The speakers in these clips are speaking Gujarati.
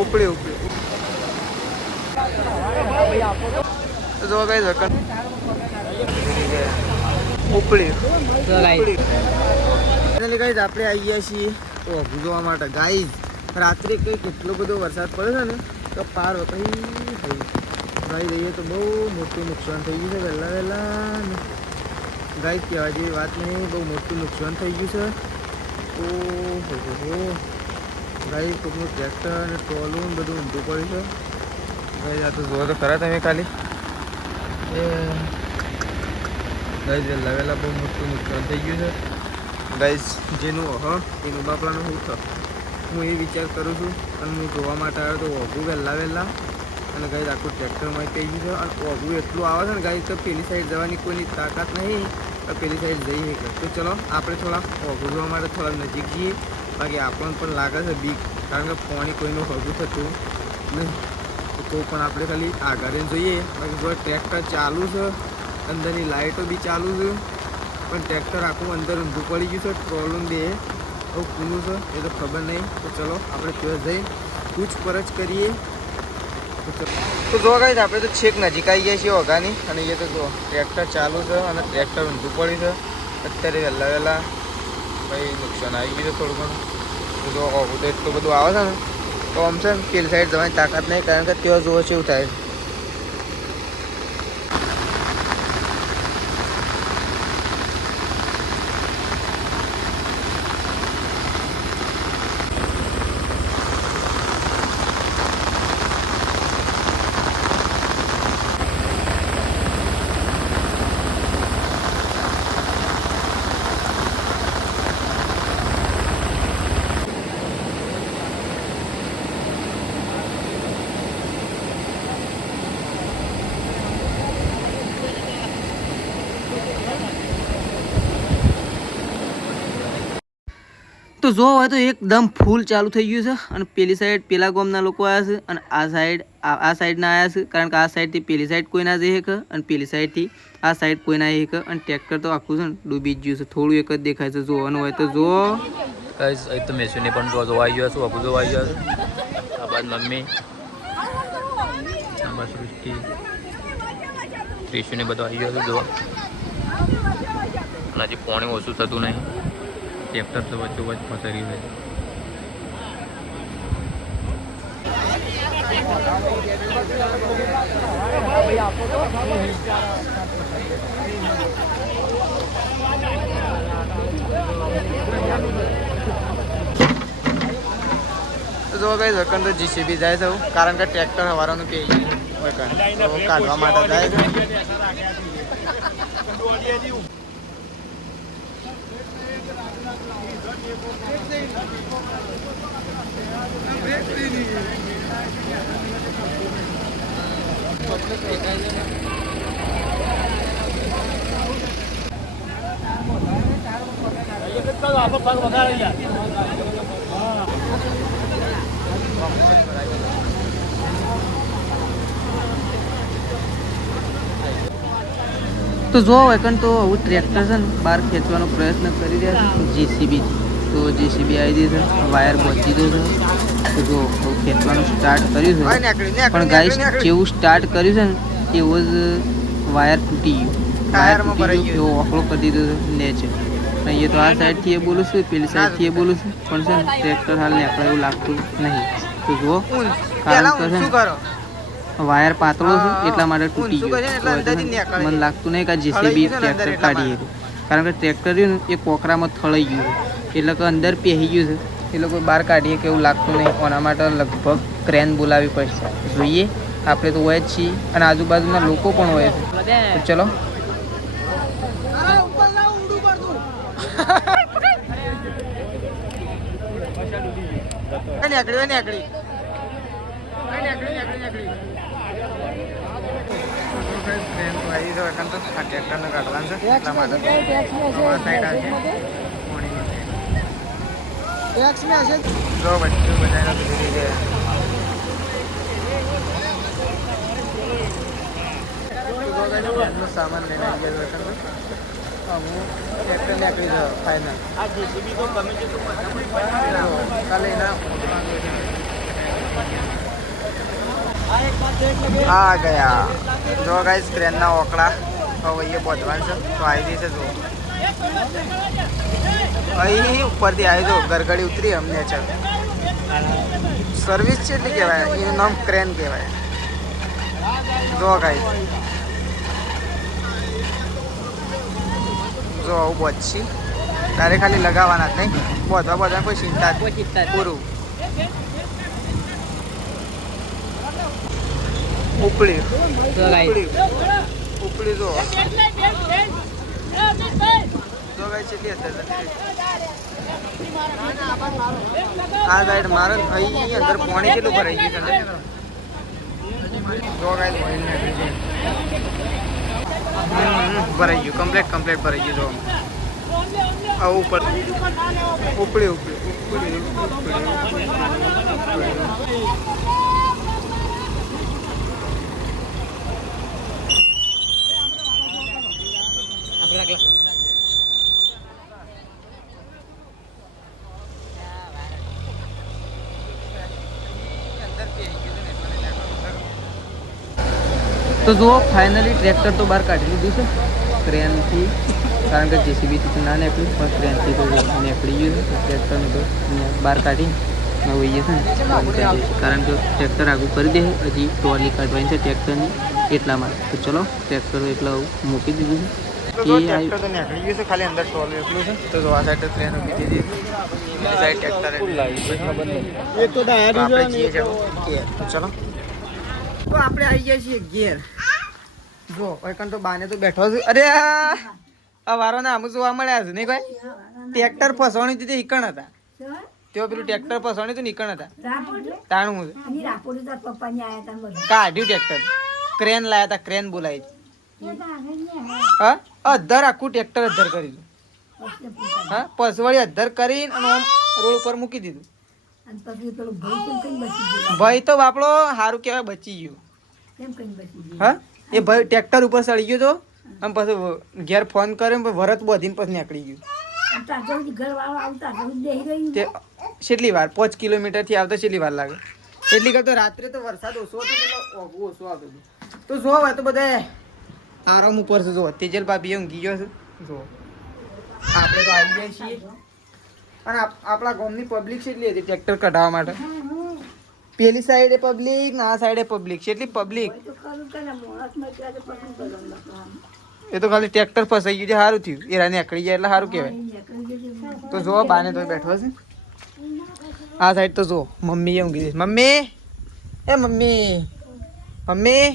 ઉપડી ઉપડી જો ગાઈસ વકન ઉપડી એટલે ગાઈસ આપણે આવી ગયા છીએ ઓઘું જોવા માટે. ગાઈસ રાત્રે કંઈ કેટલો બધો વરસાદ પડ્યો છે ને તો પાર વખત થઈ ભાઈ જઈએ તો બહુ મોટું નુકસાન થઈ ગયું છે. વહેલા ગાઈસ કહેવા જેવી વાત નહીં, બહુ મોટું નુકસાન થઈ ગયું છે. ઓહો ગાઈસ કોઈનું ટ્રેક્ટર અને ટોલું બધું ઊંધું પડ્યું છે. ગાઈસ આ તો જોવો તો ખરા તમે ખાલી એ ગાઈસ વહેલા બહુ મોટું નુકસાન થઈ ગયું છે. ગાઈસ જેનું એનું બાપલાનું શું થયું હું એ વિચાર કરું છું અને હું જોવા માટે આવ્યો તો ઓઘું વહેલા અને ગાઈસ આખું ટ્રેક્ટરમાં કહી ગયું છે અને ઓઘું એટલું આવે છે ને ગાઈસ તો પેલી સાઈડ જવાની કોઈની તાકાત નહીં તો પેલી સાઈડ જઈ શકે. તો ચલો આપણે થોડા ઓઘું જોવા માટે થોડા નજીક જઈએ. બાકી આપણને પણ લાગે છે બીક, કારણ કે પાણી કોઈનું હગું થતું નહીં તો પણ આપણે ખાલી આગળ જોઈએ. બાકી જો ટ્રેક્ટર ચાલુ છે, અંદરની લાઇટો બી ચાલુ છે પણ ટ્રેક્ટર આખું અંદર ઊંધું પડી ગયું છે. ટ્રોલું બે આવું કૂનું છે એ તો ખબર નહીં. તો ચલો આપણે ત્યાં જઈ પૂછપરછ કરીએ. તો જો ગાઈસ આપણે તો છેક નજીક આવી ગયા છીએ ઓઘાની અને એ તો જો ટ્રેક્ટર ચાલુ છે અને ટ્રેક્ટર ઊંધું પડ્યું છે. અત્યારે વહેલા ભાઈ નુકસાન આવી ગયું છે થોડું ઘણું. તો જો ઓઘું તો એટલું બધું આવે છે ને તો આમ છે ને પેલી સાઈડ જવાની તાકાત નહીં, કારણ કે ત્યાં જોવો છે એવું થાય. તો જો હોય તો એકદમ ફૂલ ચાલુ થઈ ગયું છે અને પેલી સાઈડ પેલા ગામના લોકો આવ્યા છે અને આ સાઈડના આવ્યા છે, કારણ કે આ સાઈડથી પેલી સાઈડ કોઈ ના જઈ શકે અને પેલી સાઈડથી આ સાઈડ કોઈ ના જઈ શકે. અને ટ્રેક્ટર તો આખું છે ને ડૂબી જ ગયું છે, થોડું એક જ દેખાય છે. જોવાનું હોય તો જો ગાઈસ અહીં તો મેસુને પણ જોવા આવી ગયો છું, અબુ જોવા આવી ગયો છે. આ બાદ મમ્મી આ બાદ સૃષ્ટિ ત્રિશુને બધું આવી ગયો છે જોવા. અને હજી પાણી ઓછું થતું નહીં, ટ્રેક્ટર તો વચ્ચે વચ્ચે ફસાઈ રહ્યું છે. જો ગાઈસ વકન તો જીસીબી જાય છે, કારણ કે ટ્રેક્ટર હવારનું કે કાઢવા માટે જાય છે. તો જો એકન તો આવું ટ્રેક્ટર છે ને બહાર ખેંચવાનો પ્રયત્ન કરી રહ્યા છે જીસીબીથી. તો જીસીબી આવી ગઈ છે, વાયર પહોંચી ગયો છે. તો જો ખેંચવાનું સ્ટાર્ટ કર્યું છે પણ ગાઈસ જેવું સ્ટાર્ટ કર્યું છે ને એવો જ વાયર તૂટી ગયું. વાયર તૂટી ગયો એવો ઓકળો કરી દીધો છે નેચે. અહીંયા તો આ સાઈડથી એ બોલું છું, પેલી સાઈડથી એ બોલું છું, પણ છે ને ટ્રેક્ટર હાલ નીકળે એવું લાગતું નહીં. તો જુઓ કારણ કે છે વાયર પાતળો છે એટલા માટે તૂટી ગયો. મને લાગતું નહીં કે જેસીબી ટ્રેક્ટર કાઢીએ, કારણ કે ટ્રેક્ટર રહ્યું ને એ કોકરામાં થળાઈ ગયું છે એટલે કે અંદર પહેરી ગયું છે. એ લોકો બહાર કાઢીએ કે એવું લાગતું નહીં. એના માટે લગભગ ક્રેન બોલાવવી પડશે. જોઈએ આપણે તો હોય જ છીએ અને આજુબાજુના લોકો પણ હોય છે. તો ચલો ટ્રેક્ટરને કાઢવાનું છે એટલા માટે જો બધું બધાને ભૂલી ગયા સામાન લઈને આવી ગયા. હું ટ્રેક્ટર નીકળી જાઉં ફાઇનલ. કાલે એના આ ગયા જો ગાઈસ ક્રેનના ઓકળા હવે એ બોધવાનું છે તો આવી જશે જો અહીં ઉપરથી આવી જો ગરગડી ઉતરી અમને ચાલ સર્વિસ છે એટલે કહેવાય એનું નામ ક્રેન કહેવાય જો ગાઈસ જો આવું બોધશી તારે ખાલી લગાવવાના જ નહીં બોધવા કોઈ ચિંતા પૂરું ઉપડી ઉપડી જો ગાય કેટલી આ સાઈડ મારે અહીં અંદર પાણી કેટલું ભરાઈ ગયું છે જો ગાય ભરાઈ ગયું કમ્પ્લીટ ભરાઈ ગયું જો આ ઉપર ઉપડી તો જુઓ ફાઇનલી ટ્રેક્ટર તો બહાર કાઢી લીધું છે ક્રેનથી કારણ કે જેસીબીથી તો ના નીકળ્યું પણ ક્રેનથી તો નીકળી ગયું છે ટ્રેક્ટરને તો બહાર કાઢી હવે એ છે ને કારણ કે ટ્રેક્ટર આગળ કરી દે હજી ટ્રોલી કાઢવાની છે ટ્રેક્ટરની એટલા માટે તો ચલો ટ્રેક્ટર એટલા મૂકી દીધું છે ટ્રેક્ટર તો નીકળી ગયું છે ખાલી અંદર ટ્રોલી એટલું છે તો આ સાઈડ ટ્રેન મૂકી દીધી સાઈડ ટ્રેક્ટર એક તો આપણે જઈએ તો ચલો તો આપણે આવી ગયા છીએ ઘેર જો એકન તો બાને તો બેઠો છે અરે આ વારો ને આમ જોવા મળ્યા છે નહીં કોઈ ટ્રેક્ટર ફસવાની હતી ઈકણ હતા તેઓ પેલું ટ્રેક્ટર ફસવાની હતું ઈકણ હતા તાણું હું કાઢ્યું ટ્રેક્ટર ક્રેન લાયા હતા ક્રેન બોલાવી હા અધર આખું ટ્રેક્ટર અધર કરી દીધું હા પસવાળી અધર કરીને અને રોડ ઉપર મૂકી દીધું ભાઈ તો બાપડો સારું કહેવાય બચી ગયું હા એ ભાઈ ટ્રેક્ટર ઉપર ચડી ગયો તો આમ પછી ઘેર ફોન કર્યો વરત બોધીને પછી નીકળી ગયું કેટલી વાર 5 કિલોમીટર થી આવતા કેટલી વાર લાગે એટલી કરતો રાત્રે તો વરસાદ ઓછો હતો એટલે ઓછો આવતો તો જો હોય તો બધા આરામ ઉપર છે જો તેજલ ભાભી ઊંઘી ગયો છે જો આપણે તો આવી ગયા છીએ અને આપણા ગામની પબ્લિક કેટલી હતી ટ્રેક્ટર કઢાવવા માટે પેલી સાઈડે પબ્લિક ના આ સાઈડે પબ્લિક કેટલી પબ્લિક એ તો ખાલી ટ્રેક્ટર ફસાઈ ગયું છે સારું થયું એ રાને નીકળી જાય એટલે સારું કહેવાય તો જો બાને તો બેઠો છે આ સાઈડ તો જો મમ્મી એ ઊંઘી મમ્મી એ મમ્મી મમ્મી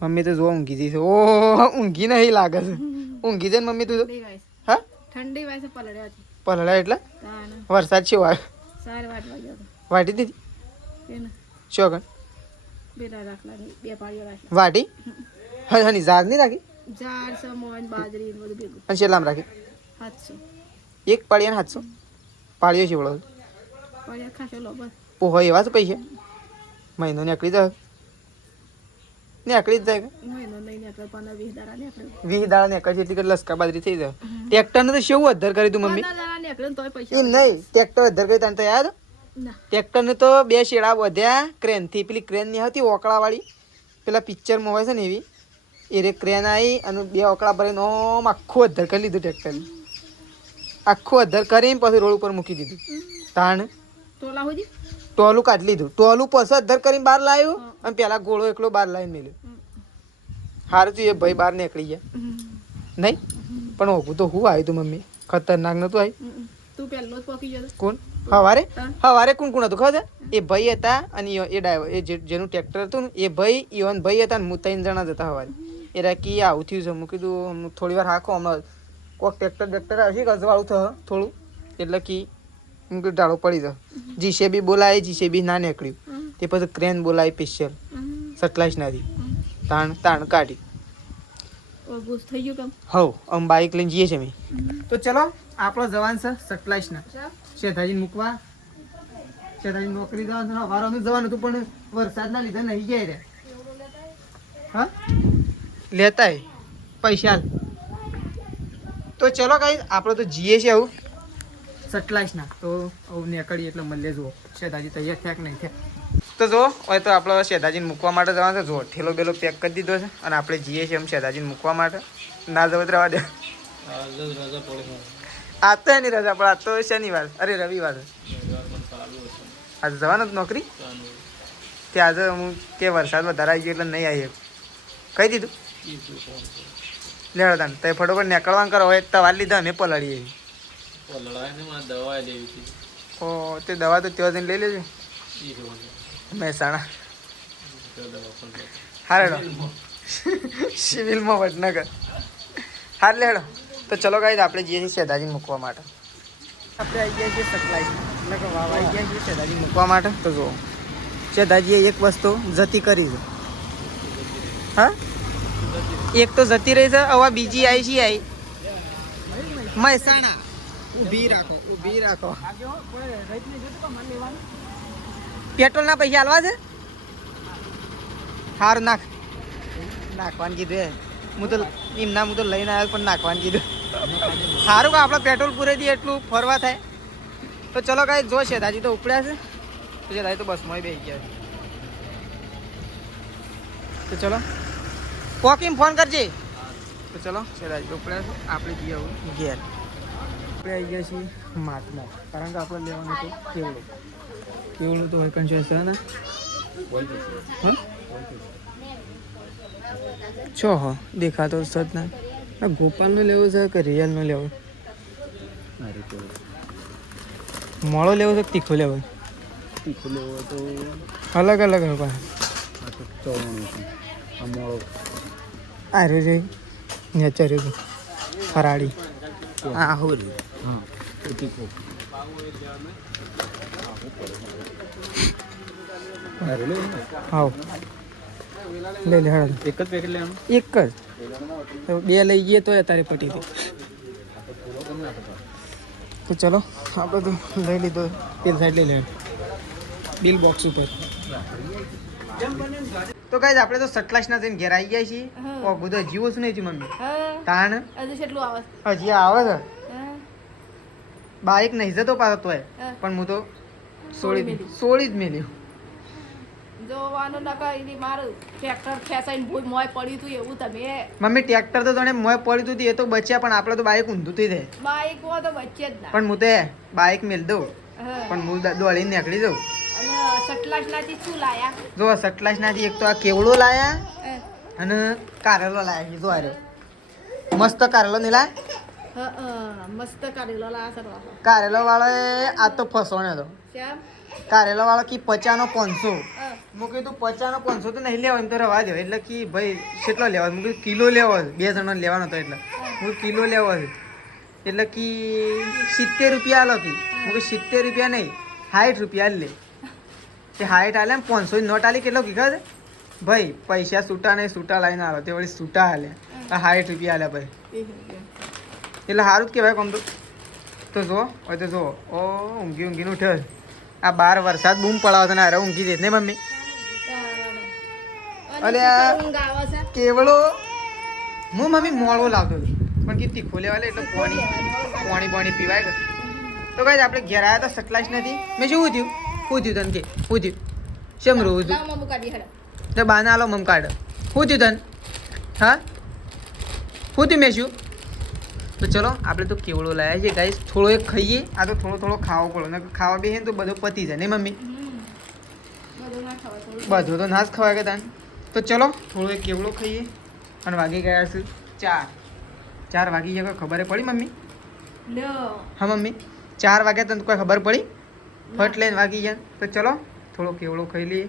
મમ્મી તો જો ઊંઘી જઈ છે ઓ ઊંઘી નહીં લાગે છે ઊંઘી જાય મમ્મી તું હા ઠંડી વાય પલળ્યા એટલે વરસાદ છે વાટી દીધી શું કણ વાટી હા હની ઝાડ નહીં રાખી અને શેલામ રાખી એક પાળિયા 700 પાળીઓ છે વળો પોહો એવા જ પૈસા મહિનો નીકળી જાય નીકળી જ જાય 20 દાડા નીકળે છે એટલે લસકા બાજરી થઈ જાય ટ્રેક્ટર ને તો શેવું અધર કરી તું મમ્મી એમ નહીં ટ્રેક્ટર અધર કરી તને તો યાદ ટ્રેક્ટર ને તો 2 શેડા વધ્યા ક્રેન થી પેલી ક્રેન ની હતી ઓકળા વાળી પેલા પિક્ચર માં હોય છે ને એવી એ રે ક્રેન આવી અને 2 ઓકળા ભરીને ઓમ આખું અધર કરી લીધું ટ્રેક્ટર આખું અધર કરીને પછી રોડ ઉપર મૂકી દીધું તાણ ટોલું કાઢી લીધું ટોલું પછી અધર કરીને બહાર લાવ્યું અને પેલા ગોળો એકલો બહાર લાવીને મેલ્યો સારું થયું એ ભાઈ બહાર નીકળી ગયા નહીં પણ ઓગું તો હું આવ્યું તું મમ્મી ખતરનાક નતું આવ્યું કોણ હવારે કોણ કોણ હતું ખબર એ ભાઈ હતા અને એ ડ્રાઈવર એ જેનું ટ્રેક્ટર હતું ને એ ભાઈ ઈવન ભાઈ હતા ને હું 3 જણા જ હતા હવારે એ રાકી આવું થયું છે મેં કીધું થોડી વાર હાકો હમણાં કોઈક ટ્રેક્ટર હશે ગજવાળું થયું થોડું એટલે કે ડાળો પડી જાય જીસીબી બોલાય જીસીબી ના નીકળ્યું તે પછી ક્રેન બોલાય સ્પેશિયલ 27 નાથી તાણ કાઢી હવ આમ બાઇક લઈને જઈએ છીએ અમે તો ચલો આપણો જવાન છે 27 ના શેઠાજી મૂકવા શેઠાજી નોકરી જવાનું વારવાનું જવાનું હતું પણ વરસાદના લીધે નહીં જાય રે હા લેતા પૈસા તો ચલો કઈ આપણે તો જઈએ છીએ આવું 27 ના તો આવું નીકળીએ એટલે મળીએ જુઓ શેઠાજી તૈયાર થયા કે નહીં થયા તો જો હોય તો આપણે શેઠાજીને મૂકવા માટે જવાનું છે. જો ઠેલો બેલો પેક કરી દીધો છે અને આપણે જઈએ છીએ એમ શેઠાજીને મૂકવા માટે. ના જવું તો રહેવા દે. આજ તો એની રજા પણ આજ તો શનિવાર અરે રવિવાર આજે જવાનું જ નોકરી. ત્યાં આજે હું કે વરસાદ વધારે આવી ગયો એટલે નહીં આવી કહી દીધું લેવા તાને તો ફટોફટ નીકળવાનું કરો. હવે તવાર લીધા અમે પલાળીએ ઓ તે દવા તો ત્યાં જઈને લઈ લેજો મહેસાણા. હારેડો સિવિલમાં વડનગર હાર લેડો. તો ચલો ગાઈસ આપણે જઈએ છીએ શેઠાજીને મૂકવા માટે. આપણે આવી ગયા છીએ સકલાઈમાં એટલે કે વાવ આવી ગયા છીએ શેઠાજીને મૂકવા માટે. તો જુઓ શેઠાજીએ એક વસ્તુ જતી કરી છે. હા એક તો જતી રહી છે હવે બીજી આવી છે આવી મહેસાણા. ઊભી રાખો ઊભી રાખો. પેટ્રોલના પૈસા હાલવા છે સારું નાખવાનું કીધું. હું તો એમના હું તો લઈને આવ્યો પણ નાખવાનું કીધું. સારું કે આપણે પેટ્રોલ પૂરે દઈએ એટલું ફરવા થાય. તો ચલો કાંઈ જો શેઠાજી તો ઉપડ્યા છે. તો શેઠાજી તો બસમાં બેસી ગયા છે. તો ચલો કોકીમ ફોન કરજે. તો ચલો શેઠાજી તો ઉપડ્યા છે. આપણે જઈએ આવું ઘેર. આપણે આવી ગયા છીએ માટમાં કારણ કે આપણે લેવાનું હતું કેવડું. કેવડું તો હોય કંઈ છે ને છો હો દેખાતો સત ના ગોપાલનો લેવો છે કે રિયલનો લેવો? મોળો લેવો છે કે તીખો લેવો? તીખો લેવો તો અલગ અલગ હોય મોળો આર્યો છે નેચર ફરાળી હા હું હા તીખો હા લે લે હળ એક જ પેકેટ લેવાનું. એક જ તો બે લઈ જઈએ તો અત્યારે પટી દે. તો ચલો આપણે તો લઈ લીધો પેલી સાઈડ લઈ લે બિલ બોક્સ ઉપર. તો ગાઈસ આપણે તો સટલાસના જઈને ઘેર આવી ગયા છીએ. ઓ બધો જીવો શું નહીં મમ્મી તાણ હજી આવે છે બાઈક નહીં જતો પાછો તોય પણ હું તો સોળી જ મેલ્યું. જોવાનું નકા એની મારું ટ્રેક્ટર ખેંચાઈને ભૂલ મોય પડ્યું હતું એવું તમે મમ્મી ટ્રેક્ટર તો તને મોય પડ્યું હતું એ તો બચ્યા પણ આપણે તો બાઈક ઊંધું થઈ જાય. બાઈક માં તો બચે જ ના પણ હું તો બાઈક મેલ દઉં પણ હું દોડીને નીકળી જાઉં. અને સટલાસનાથી શું લાયા? જો સટલાસનાથી એક તો આ કેવડો લાયા અને કારેલો લાયા. કીધું આર્યો મસ્ત કારેલો નહીં લાયા? મસ્ત કાઢેલો લાયા સરવા કારેલો વાળો આ તો ફસવાનો હતો. શ્યામ કારેલા વાળા કી 50 500 હું કીધું 50 500 તો નહીં લેવા એમ તો રવા દો. એટલે કે ભાઈ કેટલો લેવા? હું કીધું કિલો લેવો છે 2 જણનો લેવાનો હતો એટલે હું કિલો લેવો છે એટલે કે 70 રૂપિયા આલો કી. હું કે 70 રૂપિયા નહીં 60 રૂપિયા લે. તે 60 આલે 500 ની નોટ આલી કેટલો કીધા ભાઈ પૈસા છૂટા નહીં છૂટા લાવીને આલો તે વળી છૂટા આલે 60 રૂપિયા આલ્યા ભાઈ એટલે સારું જ કહેવાય કોમ તો જો હોય તો જો ઓ ઊંઘીને ઉઠ્યો. આ બાર વરસાદ બૂમ પડાવે છે ને અરે ઊંઘી દે ને મમ્મી. અરે કેવડો હું મમ્મી મોળો લાવતો હતો પણ કે તીખો લેવા લે એટલે પાણી પીવાય કે. તો કઈ આપણે ઘેર આવ્યા તો સટલાસ નથી. મેં શું થયું તને કે પૂછ્યું શેમ રોવું છું તો બાના આલો મમ કાઢ શું થયું તને હા શું થયું મેં શું. તો ચલો આપણે તો કેવડો લાવ્યા છીએ ગાઈસ. થોડો એક ખાઈએ આ તો થોડો ખાવો પડે ને ખાવા બેસે ને તો બધો પતી જાય નહીં મમ્મી? બધો તો ના જ ખવાય કે તાન. તો ચલો થોડો એક કેવડો ખાઈએ અને વાગી ગયા છે 4 વાગી ગયા ખબર પડી મમ્મી? હા મમ્મી 4 વાગ્યા તને કોઈ ખબર પડી? ફટ લઈને વાગી ગયા. તો ચલો થોડો કેવડો ખાઈ લઈએ.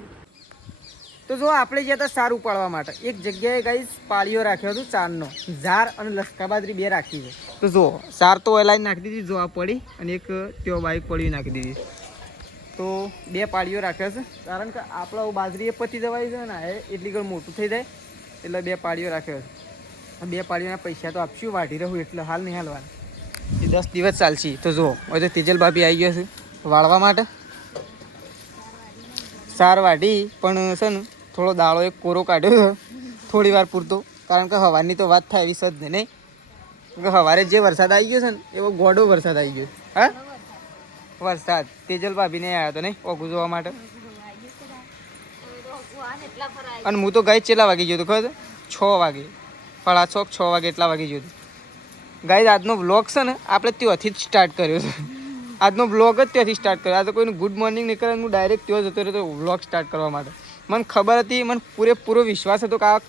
તો જો આપણે ગયા હતા સાર ઉપાડવા માટે એક જગ્યાએ ગાઈસ પાળીઓ રાખ્યો હતો ચારનો ઝાર અને લસકા બાજરી 2 રાખી છે. તો જો સાર તો એલાઈને નાખી દીધી જો આ પડી અને એક તેઓ બાઈક પડી નાખી દીધી. તો 2 પાળીઓ રાખ્યા છે કારણ કે આપણા બાજરી એ પતી જવાય છે ને એટલી ઘણું મોટું થઈ જાય એટલે 2 પાળીઓ રાખ્યો છે. 2 પાળીઓના પૈસા તો આપશું વાઢી રહું એટલે હાલ નહીં હાલવાનું એ 10 દિવસ ચાલશે. તો જો હવે તો તેજલ ભાભી આવી ગયો છે વાળવા માટે સાર વાઢી પણ છે ને થોડો દાળો એક કોરો કાઢ્યો છે થોડી વાર પૂરતો કારણ કે હવાની તો વાત થાય એવી સજ નહીં. સવારે જે વરસાદ આવી ગયો છે ને એવો ગોડો વરસાદ આવી ગયો. હા વરસાદ તેજલ ભાભીને આવ્યો હતો નહીં ઓગું જોવા માટે અને હું તો ગાય કેટલા વાગે ગયો હતો ખબર છે? 6 વાગે 5:30 6 વાગે એટલા વાગે ગયો હતો ગાઈઝ. આજનો વ્લોગ છે ને આપણે ત્યાંથી જ સ્ટાર્ટ કર્યો છે. આજનો વ્લોગ જ ત્યાંથી સ્ટાર્ટ કર્યો. આ તો કોઈનું ગુડ મોર્નિંગ નહીં કરે, હું ડાયરેક્ટ ત્યાં જતો રહ્યો વ્લોગ સ્ટાર્ટ કરવા માટે. મને ખબર હતી, મને પૂરેપૂરો વિશ્વાસ હતો કે આ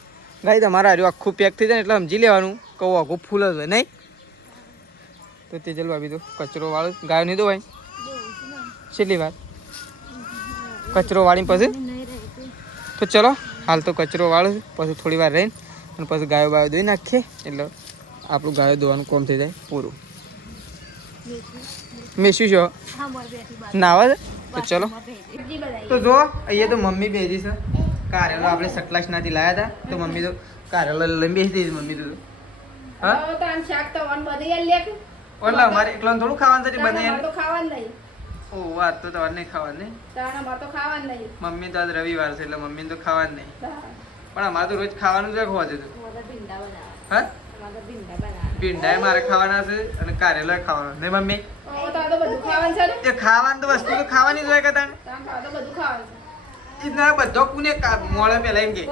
ગાઈઝ અમારા હાર્યું આખું પેક થઈ જાય ને એટલે સમજી લેવાનું કહું આખું ફૂલ જ હોય નહીં. તો તેજલ ભાભી તો કચરો વાળો ગાયો નહીં દો ભાઈ છેલ્લી વાર કચરો વાળીને પછી તો ચલો હાલ તો કચરો વાળો પછી થોડી વાર રહીને અને પછી ગાયો બાયો ધોઈ નાખીએ એટલે આપણું ગાયો ધોવાનું કામ થઈ જાય પૂરું. મેશું છો નાવા છે તો ચલો. તો જો અહીંયા તો મમ્મી બેસી છે. કારેલો આપણે સટલાસનાથી લાવ્યા હતા તો મમ્મી તો કારેલો લઈને બેસી દીધી મમ્મી તો. હા ઓલા અમારે એકલા થોડું ખાવાનું છે બને ઓ વાત તો તમારે નહીં ખાવાનું નહીં. મમ્મી તો આજ રવિવાર છે એટલે મમ્મી તો ખાવાનું નહીં પણ અમારે તો રોજ ખાવાનું જ હોવા છે. હા ભીંડા મારે ખાવાના છે અને કારેલા ખાવાના નહીં મમ્મી. એ ખાવાનું તો વસ્તુ તો ખાવાની જ હોય કે તાને બધો કુને મોડે પેલા એમ કે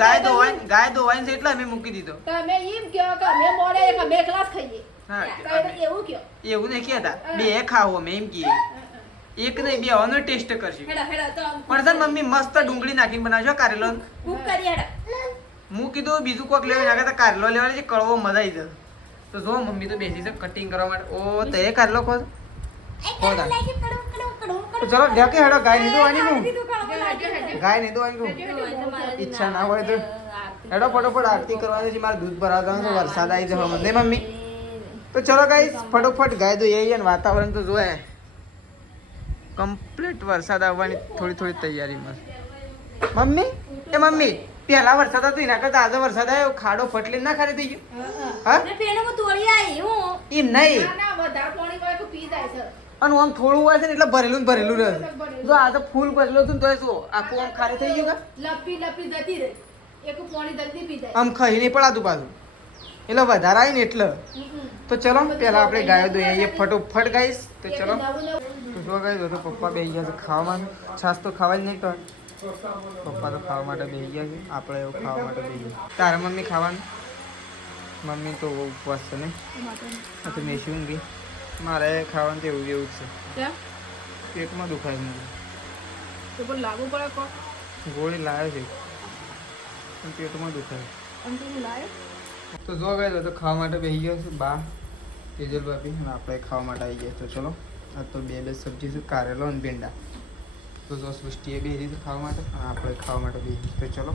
ગાય ધોવાય છે એટલે અમે મૂકી દીધો. એવું નહીં કહેતા બે ખાવું અમે એમ કહીએ એક નહીં બે નો ટેસ્ટ કરશું પણ સર મમ્મી મસ્ત ડુંગળી નાખીને બનાવશો કારેલો. હું કીધું બીજું કોઈક લેવા નાખે તો કારેલો લેવાનો છે કડવો મજા આવી જશે. તો જો મમ્મી તો બેસી છે કટિંગ કરવા માટે. ઓ તો એ કારેલો ખો તો ચલો ઢેકે હેડો ગાય નહીં દોવાની હું ગાય નહીં દોવાની હું ઈચ્છા ના હોય તો હેડો ફટોફટ આરતી કરવાની છે. મારે દૂધ ભરાવવાનું છે વરસાદ આવી જવા મને મમ્મી. તો ચલો ગાઈસ ફટોફટ ગાય દો એ અને વાતાવરણ તો જોયે કમ્પ્લીટ વરસાદ આવવાની થોડી થોડી તૈયારીમાં. મમ્મી એ મમ્મી પહેલા વરસાદ હતો એના કરતા આજે વરસાદ આવ્યો ખાડો ફટલી ના ખાલી થઈ ગયો. હા એમ નહીં અને આમ થોડું હોય છે ને એટલે ભરેલું ભરેલું રહે. જો આ તો ફૂલ ભરેલું હતું ને તો શું આખું આમ ખાલી થઈ ગયું આમ ખાઈ નહીં પડાતું પાછું એટલે વધારે આવી ને એટલે. તો ચલો પેલા આપણે ગાયો દોઈએ ફટોફટ ગાઈશ. તો ચલો તો જો ગાઈશ તો પપ્પા બેસી ગયા છે ખાવા માટે. છાસ તો ખાવા જ નહીં તો પપ્પા તો ખાવા માટે બેસી ગયા છે. આપણે એવું ખાવા માટે બેસી ગયા. તારા મમ્મી ખાવાનું? મમ્મી તો ઉપવાસ છે નહીં તો મેશું ગઈ. મારે ખાવાનું તો એવું જ છે પેટમાં દુખાય નથી. ગોળી લાવ્યો છે પણ પેટમાં દુખાય. તો જો ગયો તો ખાવા માટે બેસી ગયો છે બા તેજલ ભાભી અને આપણે ખાવા માટે આવી ગયા. તો ચલો આ તો બે સબ્જી છે કારેલો અને ભીંડા. તો જો સૃષ્ટિએ બેસી છે ખાવા માટે અને આપણે ખાવા માટે બેસી. તો ચલો